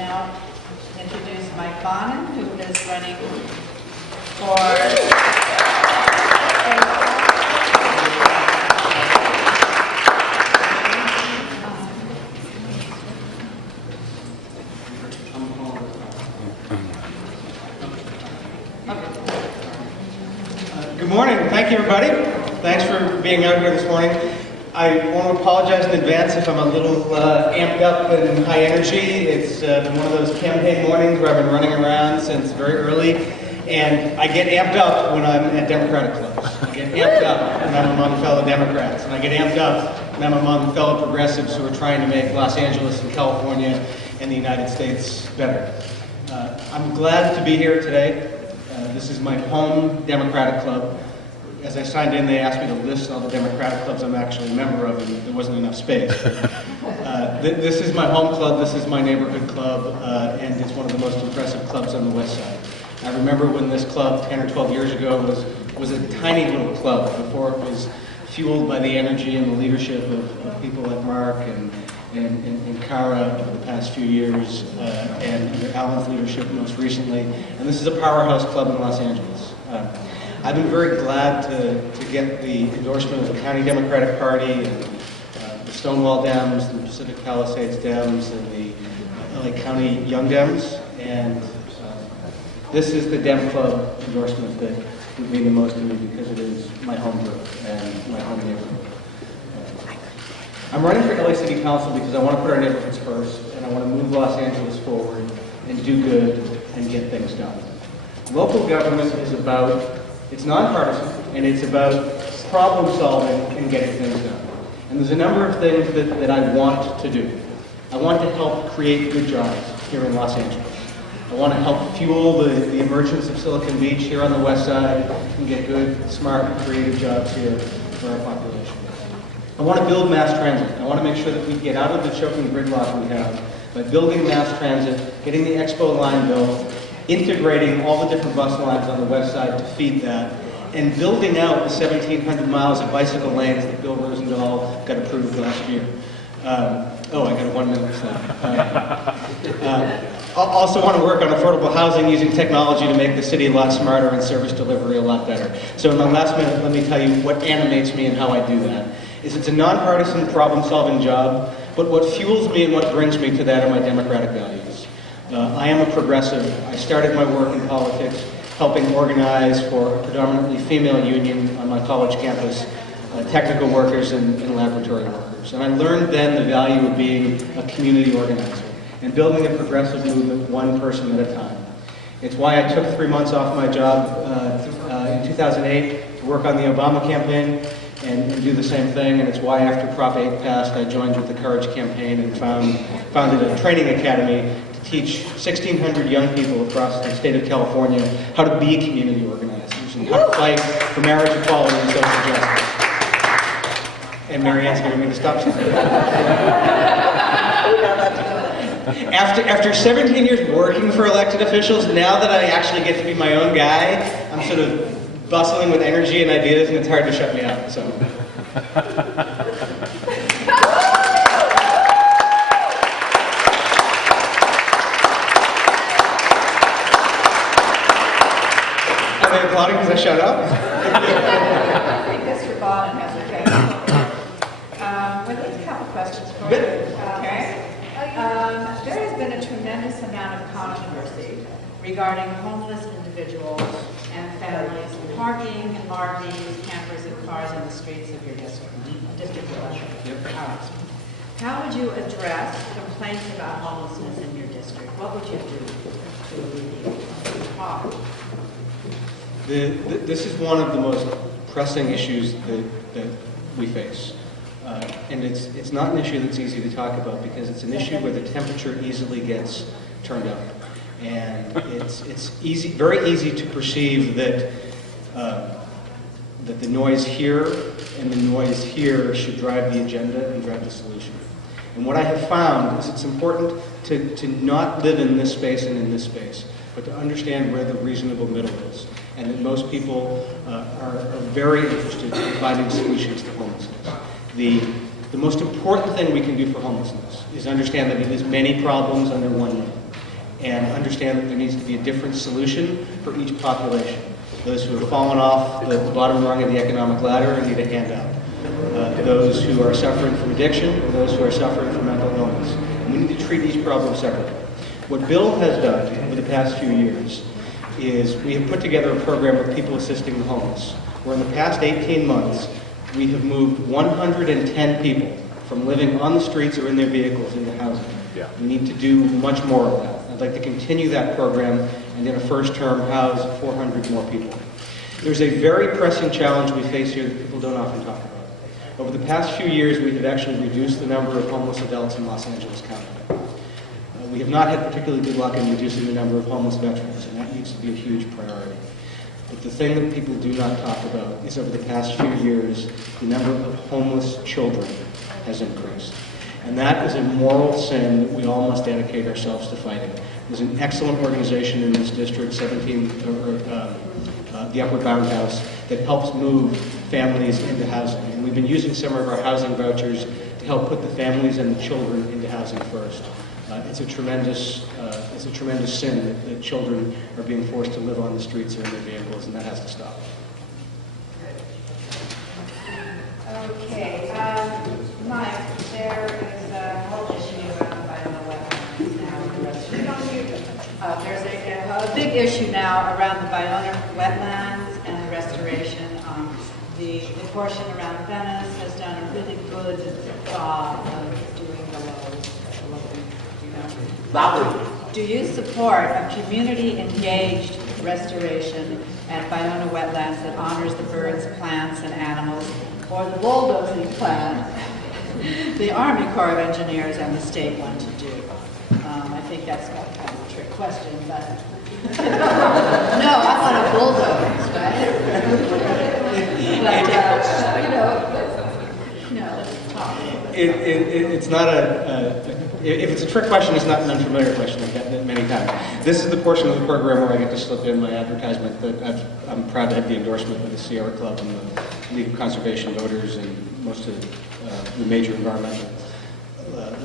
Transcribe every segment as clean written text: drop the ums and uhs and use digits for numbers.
now introduce Mike Bonin, who is running for... Good morning. Thank you, everybody. Thanks for being out here this morning. I want to apologize in advance if I'm a little amped up and high energy. It's been one of those campaign mornings where I've been running around since very early, and I get amped up when I'm at Democratic clubs. I get amped up when I'm among fellow Democrats, and I get amped up when I'm among fellow progressives who are trying to make Los Angeles and California and the United States better. I'm glad to be here today. This is my home Democratic club. As I signed in, they asked me to list all the Democratic clubs I'm actually a member of, and there wasn't enough space. This is my home club, this is my neighborhood club, and it's one of the most impressive clubs on the west side. I remember when this club, 10 or 12 years ago, was a tiny little club before it was fueled by the energy and the leadership of people like Mark and Cara over the past few years, and under Alan's leadership most recently. And this is a powerhouse club in Los Angeles. I've been very glad to get the endorsement of the County Democratic Party and the Stonewall Dems, the Pacific Palisades Dems, and the LA County Young Dems. And this is the Dem Club endorsement that would mean the most to me because it is my home group and my home neighborhood. I'm running for LA City Council because I want to put our neighborhoods first, and I want to move Los Angeles forward and do good and get things done. Local government is about, it's nonpartisan, and it's about problem solving and getting things done. And there's a number of things that I want to do. I want to help create good jobs here in Los Angeles. I want to help fuel the emergence of Silicon Beach here on the west side and get good, smart, creative jobs here for our population. I want to build mass transit. I want to make sure that we get out of the choking gridlock we have by building mass transit, getting the Expo line built, integrating all the different bus lines on the west side to feed that, and building out the 1,700 miles of bicycle lanes that Bill Rosendahl got approved last year. I got a 1 minute slide. I also want to work on affordable housing using technology to make the city a lot smarter and service delivery a lot better. So in my last minute, let me tell you what animates me and how I do that. It's a nonpartisan problem-solving job, but what fuels me and what brings me to that are my democratic values. I am a progressive. I started my work in politics helping organize for a predominantly female union on my college campus, technical workers and laboratory workers. And I learned then the value of being a community organizer and building a progressive movement one person at a time. It's why I took 3 months off my job in 2008 to work on the Obama campaign and do the same thing, and it's why after Prop 8 passed, I joined with the Courage Campaign and founded a training academy to teach 1,600 young people across the state of California how to be community organizers and how to fight for marriage equality and social justice. And Marianne's giving me the stop sign. After 17 years working for elected officials, now that I actually get to be my own guy, I'm sort of bustling with energy and ideas, and it's hard to shut me up. So. Are they applauding because I shut up? I think Mr. Bonin has a question. We need a couple questions for you. Okay. There has been a tremendous amount of controversy regarding homeless individuals and families parking and RVs, campers, and cars in the streets of your district of 11. Yep. How would you address complaints about homelessness in your district? What would you do to alleviate the problem? This is one of the most pressing issues that we face. And it's not an issue that's easy to talk about because it's an issue where the temperature easily gets turned up. And it's very easy to perceive that the noise here and the noise here should drive the agenda and drive the solution. And what I have found is it's important to not live in this space and in this space, but to understand where the reasonable middle is. And that most people are very interested in finding solutions to homelessness. The most important thing we can do for homelessness is understand that it is many problems under one name. understand that there needs to be a different solution for each population. Those who have fallen off the bottom rung of the economic ladder and need a handout. Those who are suffering from addiction, or those who are suffering from mental illness. And we need to treat each problem separately. What Bill has done over the past few years is we have put together a program with people assisting the homeless, where in the past 18 months, we have moved 110 people from living on the streets or in their vehicles into housing. Yeah. We need to do much more of that. I'd like to continue that program and in a first term house 400 more people. There's a very pressing challenge we face here that people don't often talk about. Over the past few years, we have actually reduced the number of homeless adults in Los Angeles County. We have not had particularly good luck in reducing the number of homeless veterans, and that needs to be a huge priority. But the thing that people do not talk about is over the past few years, the number of homeless children has increased. And that is a moral sin that we all must dedicate ourselves to fighting. There's an excellent organization in this district, the Upward Bound House, that helps move families into housing. And we've been using some of our housing vouchers to help put the families and the children into housing first. It's a tremendous sin that children are being forced to live on the streets or in their vehicles, and that has to stop. Okay, Mike, there is a whole issue around Bionic Wetlands now and the restoration. There's a big issue now around the Bionic Wetlands and the restoration. The portion around Venice has done a really good job of doing the low. Do you support a community-engaged restoration at Bionic Wetlands that honors the birds, plants, and animals, or the bulldozing plan the Army Corps of Engineers and the state want to do? I think that's kind of a trick question, but no, I want a bulldoze, right? Let's talk. It's not if it's a trick question, it's not an unfamiliar question. I've gotten it many times. This is the portion of the program where I get to slip in my advertisement that I'm proud to have the endorsement of the Sierra Club and the League of Conservation Voters and most of the major environmental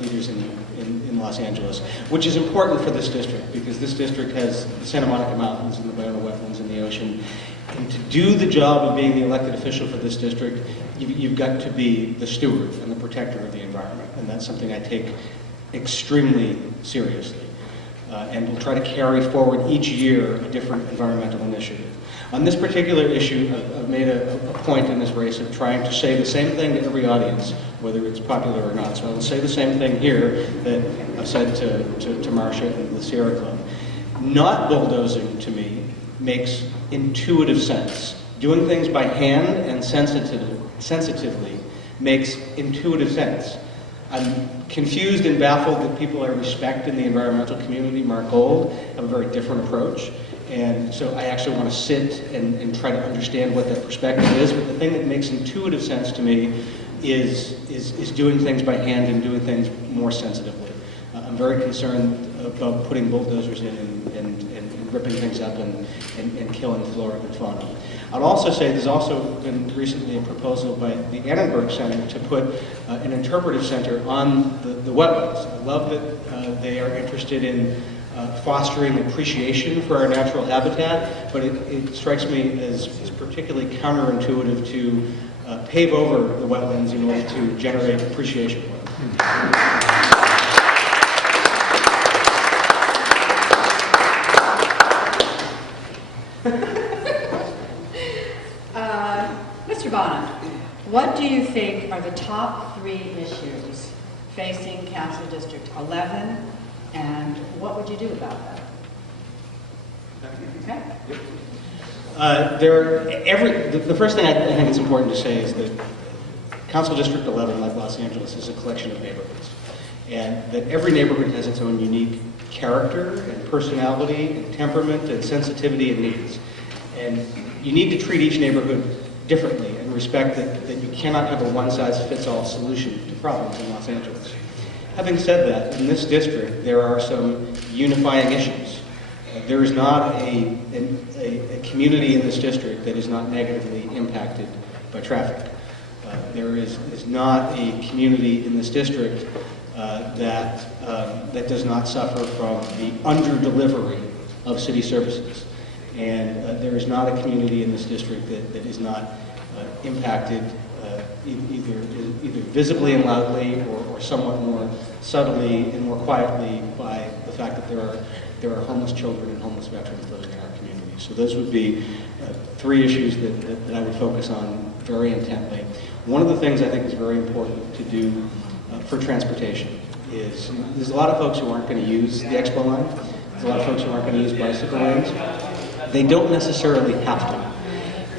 leaders in Los Angeles, which is important for this district because this district has the Santa Monica Mountains and the Bionic Wetlands and the ocean. And to do the job of being the elected official for this district, you've got to be the steward and the protector of the environment. And that's something I take extremely seriously. And we'll try to carry forward each year a different environmental initiative. On this particular issue, I've made a point in this race of trying to say the same thing to every audience, whether it's popular or not. So I will say the same thing here that I've said to Marcia and the Sierra Club. Not bulldozing, to me, makes intuitive sense. Doing things by hand and sensitively makes intuitive sense. I'm confused and baffled that people I respect in the environmental community, Mark Gold, have a very different approach. And so I actually want to sit and try to understand what that perspective is. But the thing that makes intuitive sense to me is doing things by hand and doing things more sensitively. I'm very concerned about putting bulldozers in and ripping things up and killing flora and fauna. I'd also say there's also been recently a proposal by the Annenberg Center to put an interpretive center on the wetlands. I love that they are interested in fostering appreciation for our natural habitat, but it strikes me as particularly counterintuitive to pave over the wetlands in order to generate appreciation for them. Mr. Bonin, what do you think are the top 3 issues facing Council District 11, and what would you do about them? Okay. The first thing I think it's important to say is that Council District 11, like Los Angeles, is a collection of neighborhoods, and that every neighborhood has its own unique character and personality and temperament and sensitivity and needs. And you need to treat each neighborhood differently and respect that you cannot have a one-size-fits-all solution to problems in Los Angeles. Having said that, in this district, there are some unifying issues. There is not a community in this district that is not negatively impacted by traffic. There is not a community in this district that does not suffer from the under-delivery of city services. And there is not a community in this district that is not impacted either visibly and loudly or somewhat more subtly and more quietly by the fact that there are homeless children and homeless veterans living in our community. So those would be three issues that I would focus on very intently. One of the things I think is very important to do for transportation is there's a lot of folks who aren't going to use the Expo line. There's a lot of folks who aren't going to use bicycle lanes. They don't necessarily have to.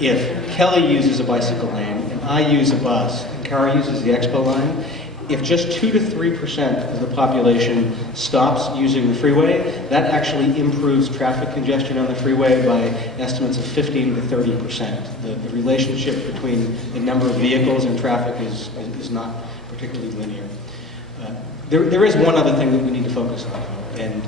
If Kelly uses a bicycle lane and I use a bus and Kara uses the Expo line, if just 2 to 3% of the population stops using the freeway, that actually improves traffic congestion on the freeway by estimates of 15 to 30%. The relationship between the number of vehicles and traffic is not particularly linear. There is one other thing that we need to focus on, and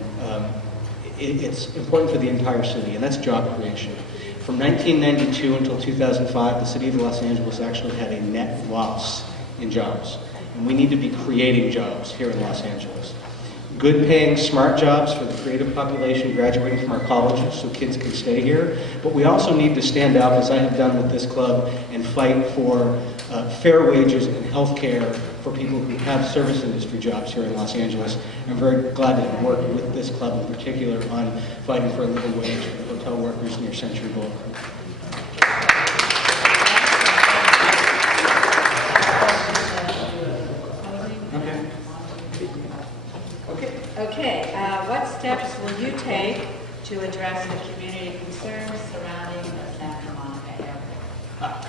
it's important for the entire city, and that's job creation. From 1992 until 2005, the city of Los Angeles actually had a net loss in jobs. And we need to be creating jobs here in Los Angeles. Good paying, smart jobs for the creative population graduating from our colleges so kids can stay here. But we also need to stand up, as I have done with this club, and fight for fair wages and health care for people who have service industry jobs here in Los Angeles. I'm very glad to have worked with this club in particular on fighting for a living wage for the hotel workers near Century Boulevard. Okay, what steps will you take to address the community concerns surrounding the Santa Monica airport?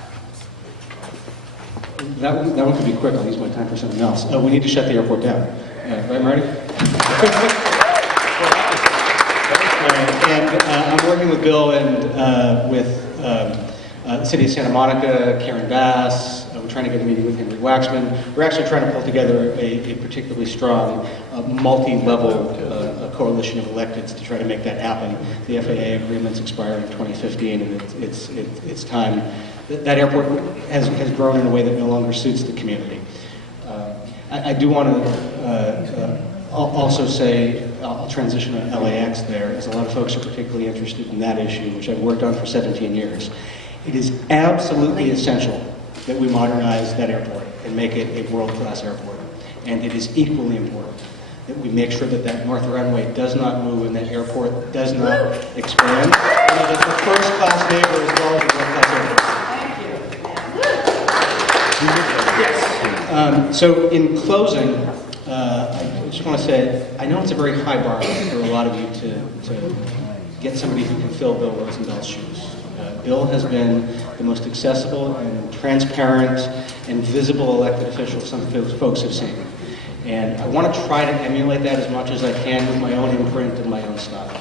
That one could be quick. I'll use my time for something else. We need to shut the airport down. Right, Marty? And I'm working with Bill and with the City of Santa Monica, Karen Bass. We're trying to get a meeting with Henry Waxman. We're actually trying to pull together a particularly strong, multi-level coalition of electeds to try to make that happen. The FAA agreements expire in 2015, and it's time. That airport has grown in a way that no longer suits the community. I do want to also say, I'll transition to LAX there, as a lot of folks are particularly interested in that issue, which I've worked on for 17 years. It is absolutely essential that we modernize that airport and make it a world-class airport. And it is equally important that we make sure that that north runway does not move and that airport does not expand. And that it's a first-class neighbor as well as a world-class airport. Yes. So in closing, I just want to say, I know it's a very high bar for a lot of you to get somebody who can fill Bill Rosenthal's shoes. Bill has been the most accessible and transparent and visible elected official some folks have seen. And I want to try to emulate that as much as I can with my own imprint and my own style.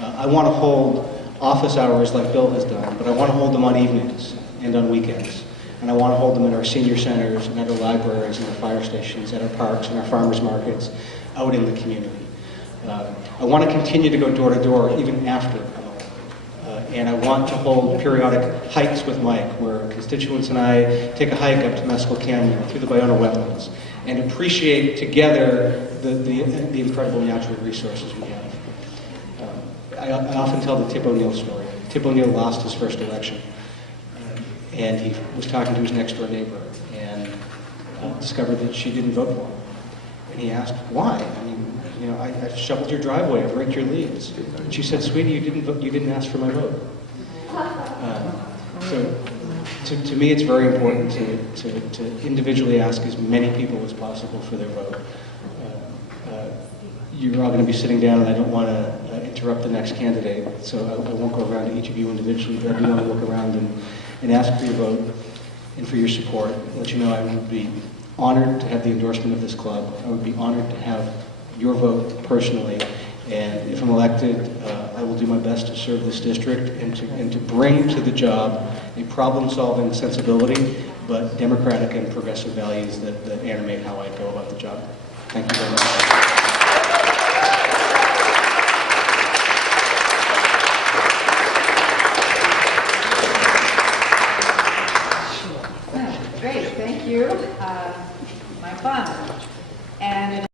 I want to hold office hours like Bill has done, but I want to hold them on evenings and on weekends. And I want to hold them in our senior centers and at our libraries and our fire stations, at our parks and our farmers markets, out in the community. I want to continue to go door to door even after I'm elected. And I want to hold periodic hikes with Mike, where constituents and I take a hike up to Mescal Canyon through the Bionic Wetlands and appreciate together the incredible natural resources we have. I often tell the Tip O'Neill story. Tip O'Neill lost his first election, and he was talking to his next door neighbor and discovered that she didn't vote for him. And he asked, why? I mean, you know, I shoveled your driveway, I've raked your leaves. And she said, sweetie, you didn't vote, you didn't ask for my vote. So to me, it's very important to individually ask as many people as possible for their vote. You're all going to be sitting down, and I don't want to interrupt the next candidate, so I won't go around to each of you individually, but I do want to look around and ask for your vote and for your support. Let you know I would be honored to have the endorsement of this club. I would be honored to have your vote personally, and if I'm elected, I will do my best to serve this district and to bring to the job a problem-solving sensibility, but democratic and progressive values that animate how I go about the job. Thank you very much.